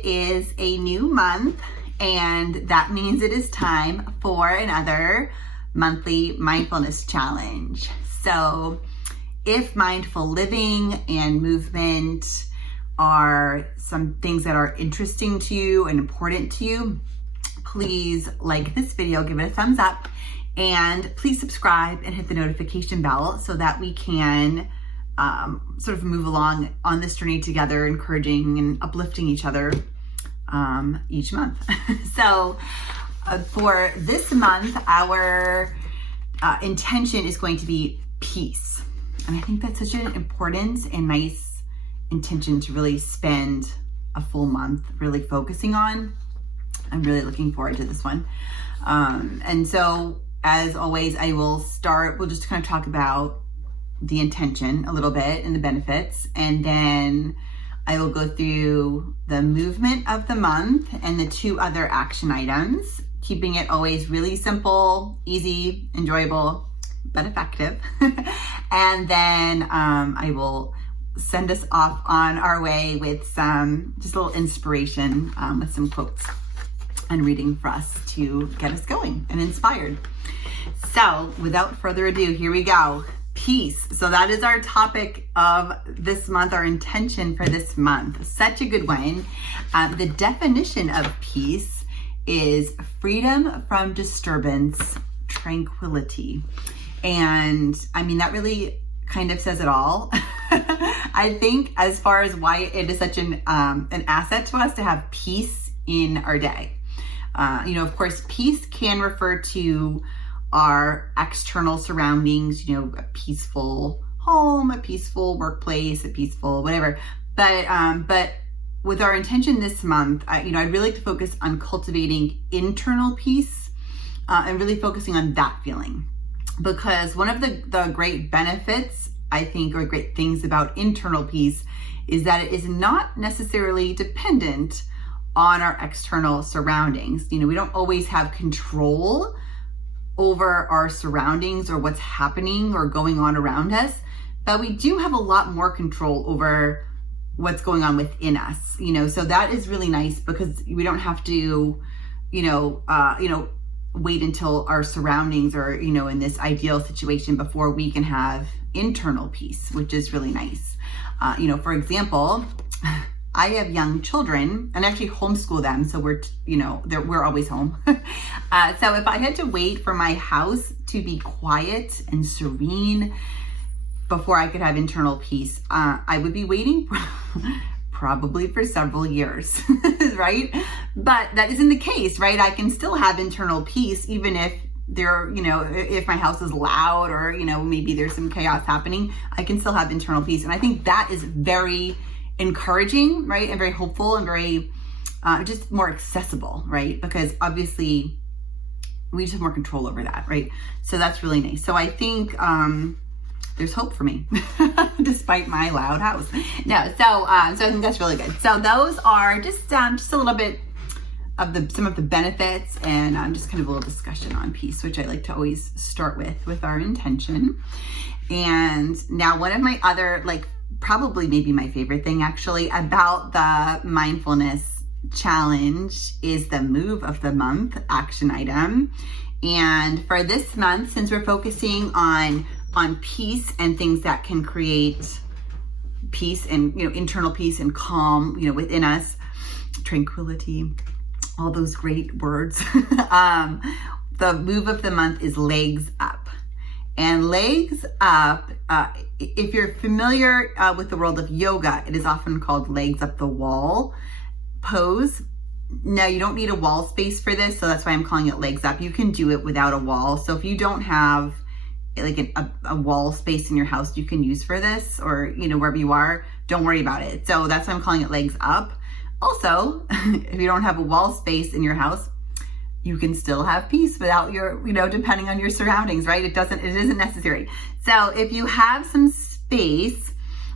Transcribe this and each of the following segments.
it is a new month, and that means it is time for another monthly mindfulness challenge. So if mindful living and movement are some things that are interesting to you and important to you, please like this video, give it a thumbs up, and please subscribe and hit the notification bell so that we can sort of move along on this journey together, encouraging and uplifting each other each month. So for this month, our intention is going to be peace. And I think that's such an important and nice intention to really spend a full month really focusing on. I'm really looking forward to this one. And so as always, we'll just kind of talk about the intention a little bit and the benefits, and then I will go through the movement of the month and the 2 other action items, keeping it always really simple, easy, enjoyable, but effective. And then I will send us off on our way with some just a little inspiration with some quotes and reading for us to get us going and inspired. So without further ado, here we go. Peace. So that is our topic of this month, our intention for this month. Such a good one. The definition of peace is freedom from disturbance, tranquility. And I mean, that really kind of says it all. I think as far as why it is such an asset to us to have peace in our day. Of course, peace can refer to our external surroundings, a peaceful home, a peaceful workplace, a peaceful whatever. But with our intention this month, I'd really like to focus on cultivating internal peace and really focusing on that feeling. Because one of the great benefits, I think, or great things about internal peace is that it is not necessarily dependent on our external surroundings. We don't always have control over our surroundings or what's happening or going on around us, but we do have a lot more control over what's going on within us. So that is really nice because we don't have to, wait until our surroundings are, in this ideal situation before we can have internal peace, which is really nice. For example, I have young children and actually homeschool them. So we're always home. So if I had to wait for my house to be quiet and serene before I could have internal peace, I would be waiting probably for several years, right? But that isn't the case, right? I can still have internal peace even if if my house is loud or, maybe there's some chaos happening, I can still have internal peace. And I think that is very encouraging, right? And very hopeful and very just more accessible, right? Because obviously we just have more control over that, right? So that's really nice. So I think there's hope for me despite my loud house. So I think that's really good. So those are just a little bit of some of the benefits and just kind of a little discussion on peace, which I like to always start with our intention. And now one of my other, probably maybe my favorite thing actually about the mindfulness challenge is the move of the month action item. And for this month, since we're focusing on peace and things that can create peace and internal peace and calm within us, tranquility, all those great words. The move of the month is legs up. And legs up, if you're familiar with the world of yoga, it is often called legs up the wall pose. Now, you don't need a wall space for this, so that's why I'm calling it legs up. You can do it without a wall. So if you don't have a wall space in your house you can use for this, or wherever you are, don't worry about it. So that's why I'm calling it legs up. Also, if you don't have a wall space in your house, you can still have peace without your, depending on your surroundings, right? It isn't necessary. So if you have some space,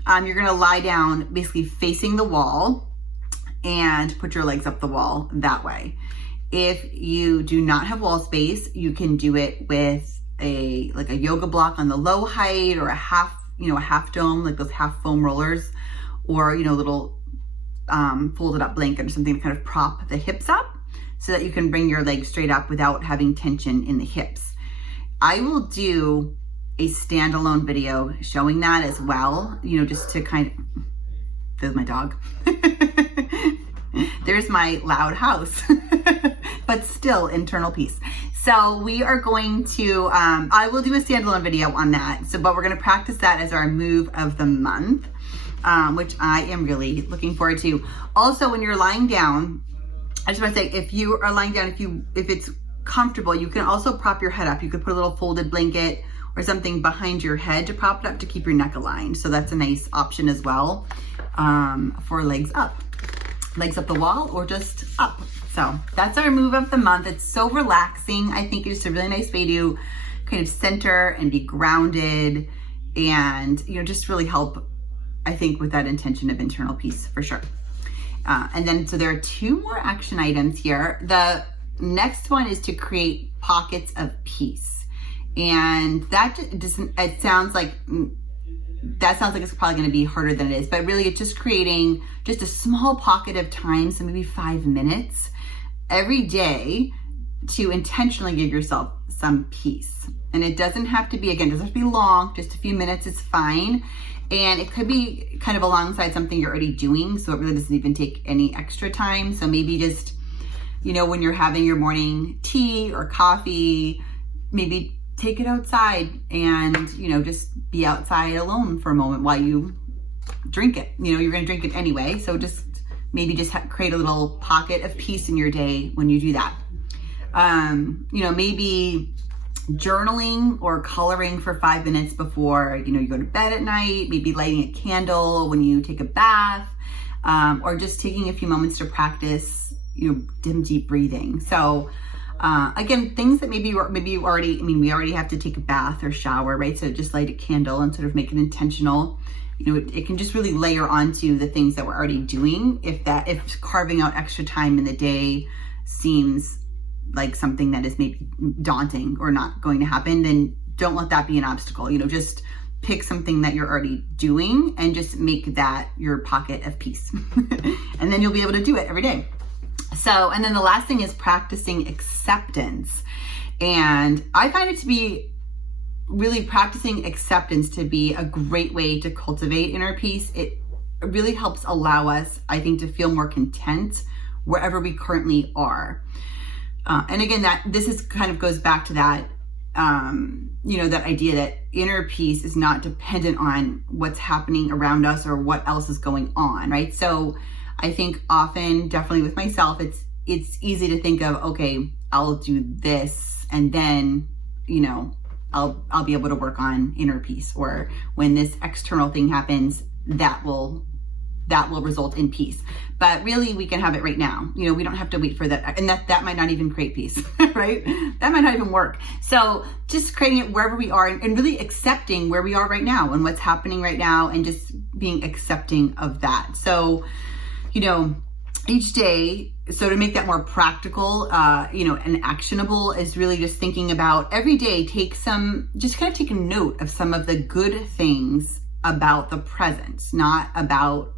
you're going to lie down basically facing the wall and put your legs up the wall that way. If you do not have wall space, you can do it with a yoga block on the low height, or a half dome, like those half foam rollers, or little folded up blanket or something to kind of prop the hips up so that you can bring your legs straight up without having tension in the hips. I will do a standalone video showing that as well, just to kind of, there's my dog. There's my loud house, but still internal peace. So we are going to, I will do a standalone video on that. But we're going to practice that as our move of the month, which I am really looking forward to. Also, when you're lying down, I just want to say, if you are lying down, if it's comfortable, you can also prop your head up. You could put a little folded blanket or something behind your head to prop it up to keep your neck aligned. So that's a nice option as well, for legs up the wall or just up. So that's our move of the month. It's so relaxing. I think it's a really nice way to kind of center and be grounded and, just really help, I think, with that intention of internal peace for sure. And then, so there are 2 more action items here. The next one is to create pockets of peace. And that sounds like it's probably going to be harder than it is, but really it's just creating just a small pocket of time, so maybe 5 minutes every day to intentionally give yourself some peace. And it doesn't have to be, again, it doesn't have to be long, just a few minutes is fine. And it could be kind of alongside something you're already doing, so it really doesn't even take any extra time. So maybe just, when you're having your morning tea or coffee, maybe take it outside and, just be outside alone for a moment while you drink it. You're going to drink it anyway. So just create a little pocket of peace in your day when you do that. Maybe journaling or coloring for 5 minutes before, you go to bed at night, maybe lighting a candle when you take a bath, or just taking a few moments to practice, deep breathing. So, again, things that maybe you already, we already have to take a bath or shower, right? So just light a candle and sort of make it intentional. It can just really layer onto the things that we're already doing. If carving out extra time in the day seems like something that is maybe daunting or not going to happen, then don't let that be an obstacle. Just pick something that you're already doing and just make that your pocket of peace. And then you'll be able to do it every day. So, and then the last thing is practicing acceptance. And I find it to be really practicing acceptance to be a great way to cultivate inner peace. It really helps allow us, I think, to feel more content wherever we currently are. And again, this kind of goes back to that, that idea that inner peace is not dependent on what's happening around us or what else is going on, right? So I think often, definitely with myself, it's easy to think of, okay, I'll do this and then, I'll be able to work on inner peace, or when this external thing happens, that will result in peace. But really, we can have it right now. We don't have to wait for that. And that might not even create peace, right? That might not even work. So just creating it wherever we are and really accepting where we are right now and what's happening right now and just being accepting of that. So, each day, so to make that more practical, and actionable is really just thinking about every day, take a note of some of the good things about the present, not about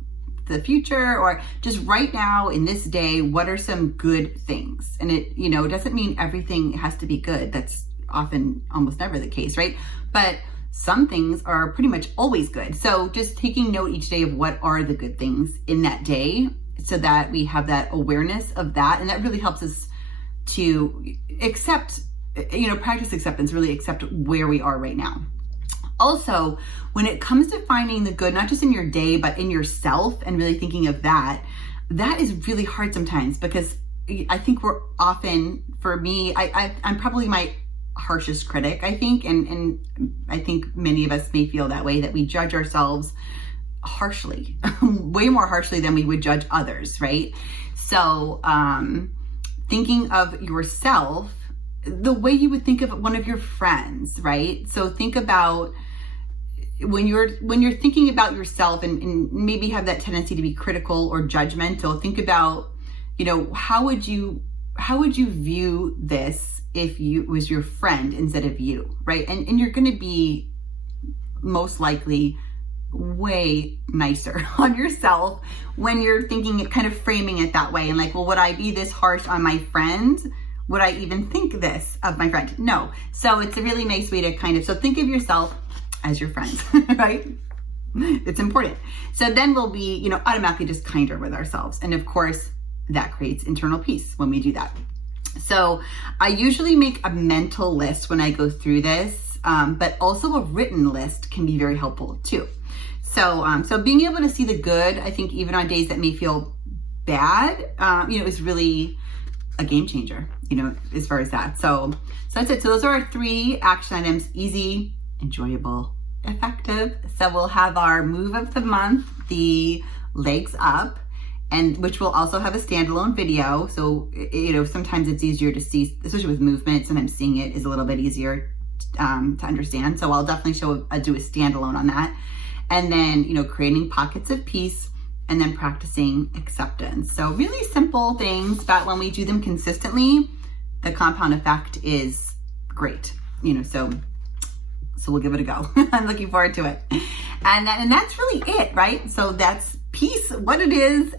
the future, or just right now in this day, what are some good things? And it doesn't mean everything has to be good. That's often almost never the case, right? But some things are pretty much always good. So just taking note each day of what are the good things in that day, so that we have that awareness of that. And that really helps us to accept, practice acceptance, really accept where we are right now. Also, when it comes to finding the good, not just in your day, but in yourself, and really thinking of that is really hard sometimes, because I think we're often, for me, I'm probably my harshest critic, I think, and I think many of us may feel that way, that we judge ourselves harshly, way more harshly than we would judge others, right? So thinking of yourself the way you would think of one of your friends, right? So think about when you're thinking about yourself and maybe have that tendency to be critical or judgmental, think about, how would you view this if it was your friend instead of you, right? And you're going to be most likely way nicer on yourself when you're thinking it, kind of framing it that way. And like, well, would I be this harsh on my friend? Would I even think this of my friend? No. So it's a really nice way to kind of, so think of yourself as your friend, right? It's important. So then we'll be, you know, automatically just kinder with ourselves. And of course, that creates internal peace when we do that. So I usually make a mental list when I go through this, but also a written list can be very helpful too. So being able to see the good, I think even on days that may feel bad, you know, is really a game changer, you know, as far as that. So that's it. So those are our 3 action items: easy, enjoyable, effective. So we'll have our move of the month, the legs up, and which will also have a standalone video. So, you know, sometimes it's easier to see, especially with movement. Sometimes seeing it is a little bit easier to understand. So I'll definitely do a standalone on that. And then, you know, creating pockets of peace, and then practicing acceptance. So really simple things, but when we do them consistently, the compound effect is great. You know, so we'll give it a go. I'm looking forward to it. And that's really it, right? So that's peace, what it is,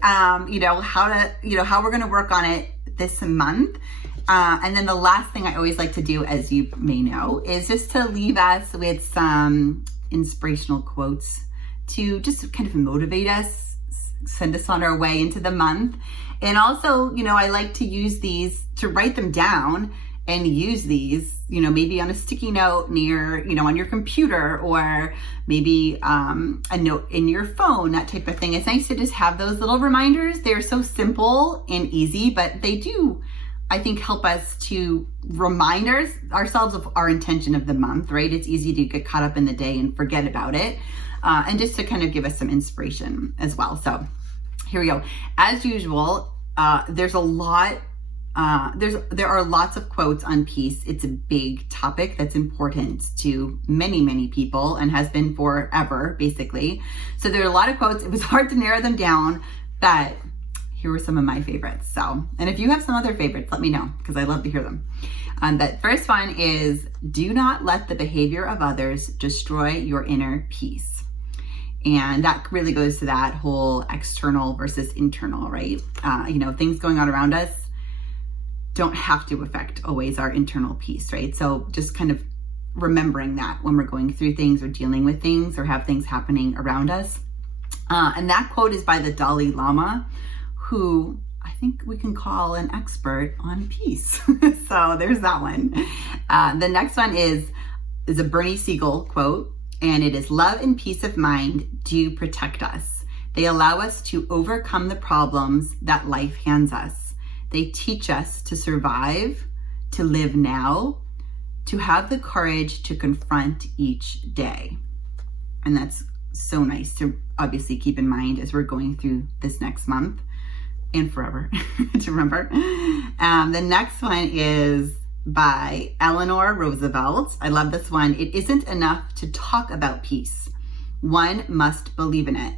you know, how we're going to work on it this month. And then the last thing I always like to do, as you may know, is just to leave us with some inspirational quotes to just kind of motivate us, send us on our way into the month. And also, you know, I like to use these, to write them down and use these, you know, maybe on a sticky note near, you know, on your computer, or maybe a note in your phone, that type of thing. It's nice to just have those little reminders. They're so simple and easy, but they do, I think, help us to remind ourselves of our intention of the month, right? It's easy to get caught up in the day and forget about it. And just to kind of give us some inspiration as well. So here we go. As usual, there are lots of quotes on peace. It's a big topic that's important to many, many people and has been forever, basically. So there are a lot of quotes. It was hard to narrow them down, but here were some of my favorites. So, and if you have some other favorites, let me know, because I love to hear them. But first one is, do not let the behavior of others destroy your inner peace. And that really goes to that whole external versus internal, right? You know, things going on around us don't have to affect always our internal peace, right? So just kind of remembering that when we're going through things or dealing with things or have things happening around us. And that quote is by the Dalai Lama, who I think we can call an expert on peace. So there's that one. The next one is a Bernie Siegel quote, and it is, love and peace of mind do protect us. They allow us to overcome the problems that life hands us. They teach us to survive, to live now, to have the courage to confront each day. And that's so nice to obviously keep in mind as we're going through this next month and forever to remember. The next one is by Eleanor Roosevelt. I love this one. It isn't enough to talk about peace. One must believe in it.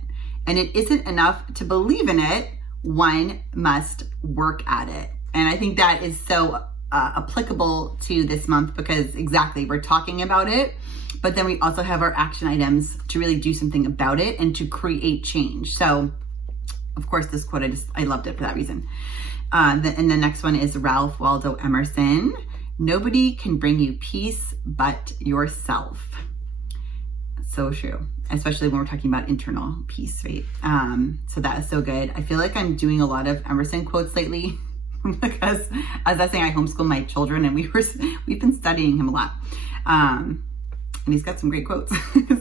And it isn't enough to believe in it. One must work at it. And I think that is so applicable to this month, because exactly, we're talking about it, but then we also have our action items to really do something about it and to create change. So of course, this quote, I loved it for that reason. And the next one is Ralph Waldo Emerson. Nobody can bring you peace but yourself. So true, especially when we're talking about internal peace, right? So that is so good. I feel like I'm doing a lot of Emerson quotes lately because, as I was saying, I homeschool my children, and we've been studying him a lot. And he's got some great quotes.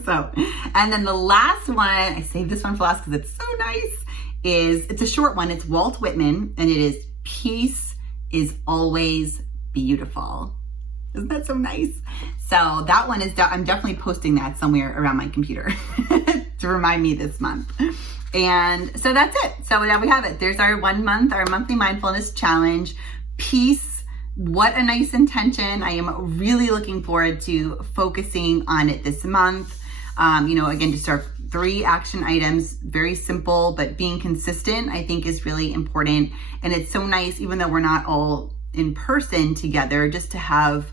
So, and then the last one, I saved this one for last because it's so nice, it's a short one. It's Walt Whitman, and it is, peace is always beautiful. Isn't that so nice? So that one is, I'm definitely posting that somewhere around my computer to remind me this month. And so that's it. So now we have it. There's our monthly mindfulness challenge. Peace. What a nice intention. I am really looking forward to focusing on it this month. You know, again, just our 3 action items, very simple, but being consistent, I think, is really important. And it's so nice, even though we're not all in person together, just to have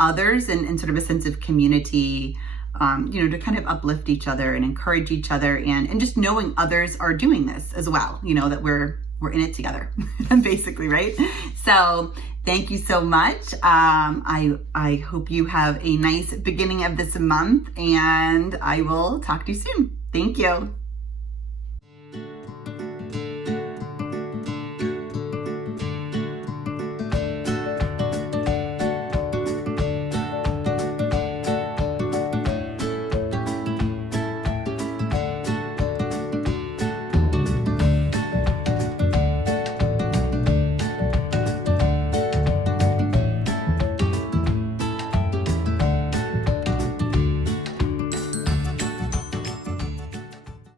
others and sort of a sense of community to kind of uplift each other and encourage each other, and just knowing others are doing this as well, that we're in it together, basically, right? So thank you so much. I hope you have a nice beginning of this month, and I will talk to you soon. Thank you.